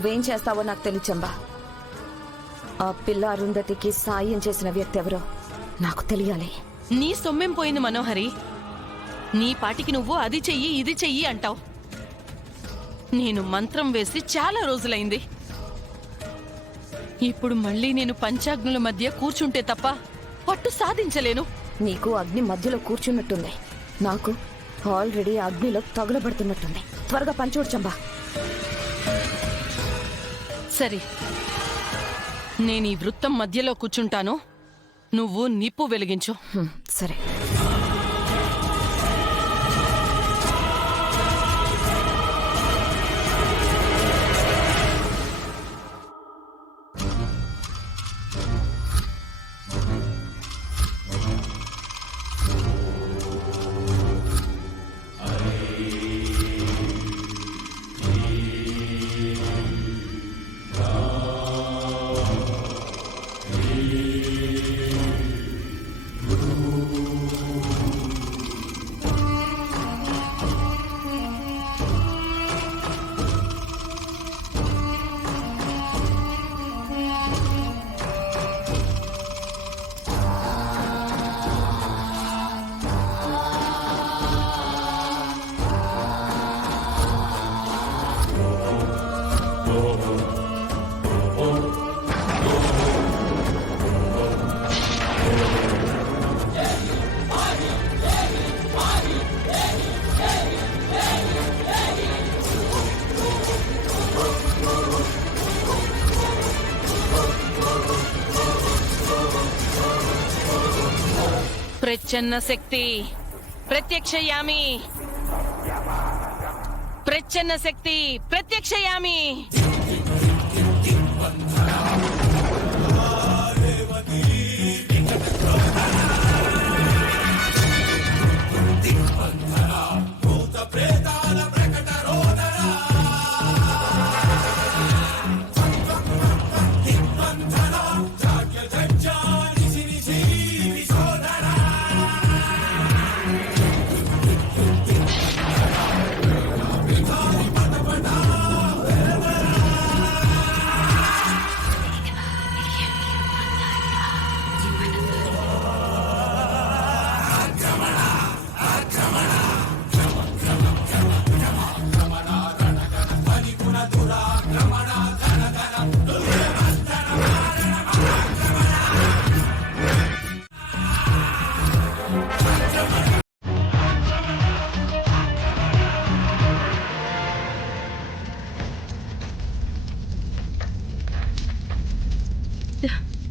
నువ్వేం చేస్తావో నాకు తెలియదు చంబా. ఆ పిల్ల అరుంధతికి సాయం చేసిన వ్యక్తి ఎవరో నాకు తెలియాలి. నీ సొమ్మేం పోయింది మనోహరి. నీ పాటికి నువ్వు అది చెయ్యి ఇది చెయ్యి అంటావు. నేను మంత్రం వేసి చాలా రోజులైంది. ఇప్పుడు మళ్ళీ నేను పంచాగ్నుల మధ్య కూర్చుంటే తప్ప పట్టు సాధించలేను. నీకు అగ్ని మధ్యలో కూర్చున్నట్టుంది, నాకు ఆల్రెడీ అగ్నిలో తగులబడుతున్నట్టుంది. త్వరగా పంచోడు చంబా. సరే, నేను ఈ వృత్తం మధ్యలో కూర్చుంటాను, నువ్వు నిప్పు వెలిగించు. సరే. ప్రచ్ఛన్న శక్తి ప్రత్యక్షయామి. ప్రచ్ఛన్న శక్తి ప్రత్యక్షయామి.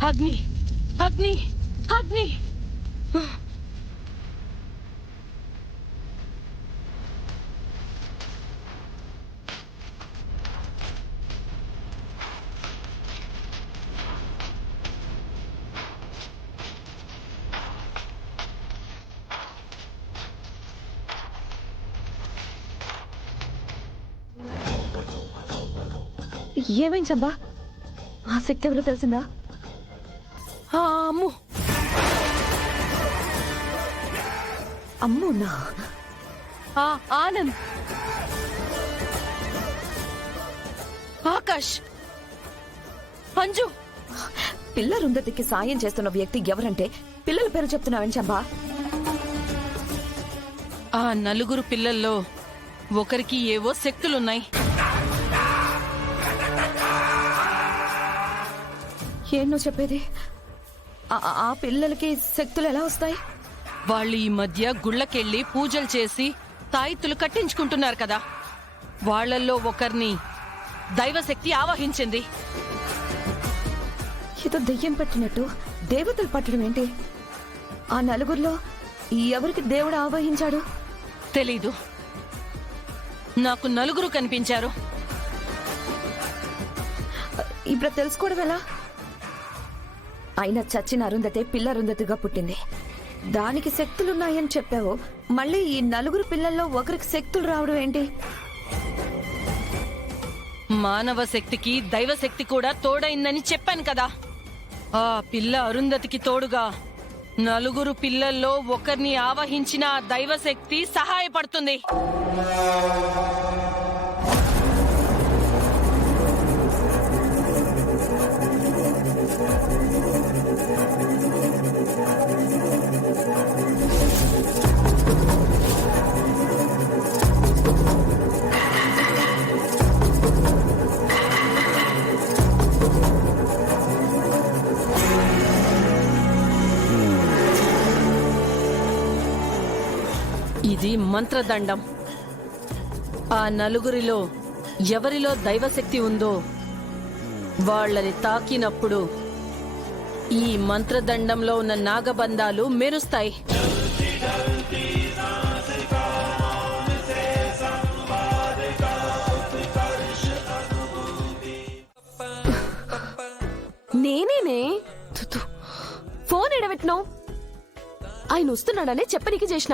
అగ్ని అగ్ని అగ్ని. ఏమైంది చంబా? ఆ శక్తి ఎవరో తెలిసిందా? అమ్ము అమ్మునా? ఆనంద్, ఆకాష్, అంజు. పిల్ల అరుంధతికి సాయం చేస్తున్న వ్యక్తి ఎవరంటే పిల్లల పేరు చెప్తున్నావని చంబా? ఆ నలుగురు పిల్లల్లో ఒకరికి ఏవో శక్తులున్నాయి. ఏం నువ్వు చెప్పేది? ఆ పిల్లలకి శక్తులు ఎలా వస్తాయి? వాళ్ళు ఈ మధ్య గుళ్ళకెళ్లి పూజలు చేసి తాయిత్తులు కట్టించుకుంటున్నారు కదా, వాళ్లల్లో ఒకరిని దైవశక్తి ఆవహించింది. ఏదో దెయ్యం పట్టినట్టు దేవతలు పట్టడం ఏంటి? ఆ నలుగురిలో ఎవరికి దేవుడు ఆవహించాడు? తెలీదు, నాకు నలుగురు కనిపించారు. ఇప్పుడు తెలుసుకోవడం ఎలా? అయినా చచ్చిన అరుంధతే పిల్ల అరుంధతిగా పుట్టింది. దానికి శక్తులున్నాయని చెప్పావు, మళ్ళీ ఈ నలుగురు పిల్లల్లో ఒకరికి శక్తులు రావడం ఏంటి? మానవ శక్తికి దైవశక్తి కూడా తోడైందని చెప్పాను కదా. ఆ పిల్ల అరుంధతికి తోడుగా నలుగురు పిల్లల్లో ఒకరిని ఆవహించిన దైవశక్తి సహాయపడుతుంది. ఇది మంత్రదండం. ఆ నలుగురిలో ఎవరిలో దైవశక్తి ఉందో వాళ్ళని తాకినప్పుడు ఈ మంత్రదండంలో ఉన్న నాగబంధాలు మెరుస్తాయి. నేనేనే ఫోన్ ఎడబెట్టినావు. ఆయన వస్తున్నాడనే చెప్పనీకి చేసిన.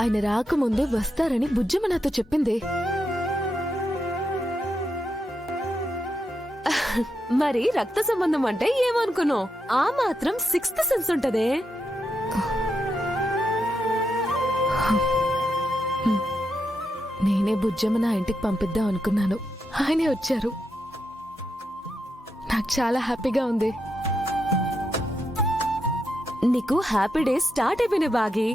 ఆయన రాకముందే వస్తారని బుజ్జమ్మ నాతో చెప్పింది. మరి రక్త సంబంధం అంటే ఏమనుకున్నావు? ఆ మాత్రం సిక్స్త్ సెన్స్ ఉంటదే. నేనే బుజ్జమ్మ నా ఇంటికి పంపిద్దాం అనుకున్నాను. ఆయనే వచ్చారు. నాకు చాలా హ్యాపీగా ఉంది. నీకు హ్యాపీ డేస్ స్టార్ట్ అయిపోయినాయి బాగి.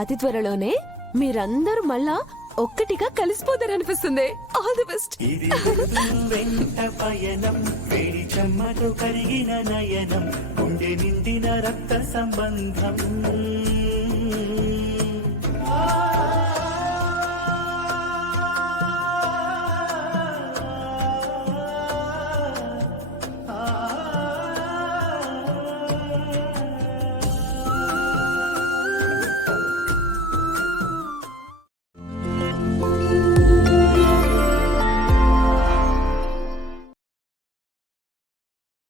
అతి త్వరలోనే మీరందరూ మళ్ళా ఒక్కటిగా కలిసిపోతారనిపిస్తుంది. All the best. ఇది వెంట పయనం, వేడి చెమ్మతో కరిగిన నయనం, గుండె నిండిన రక్త సంబంధం.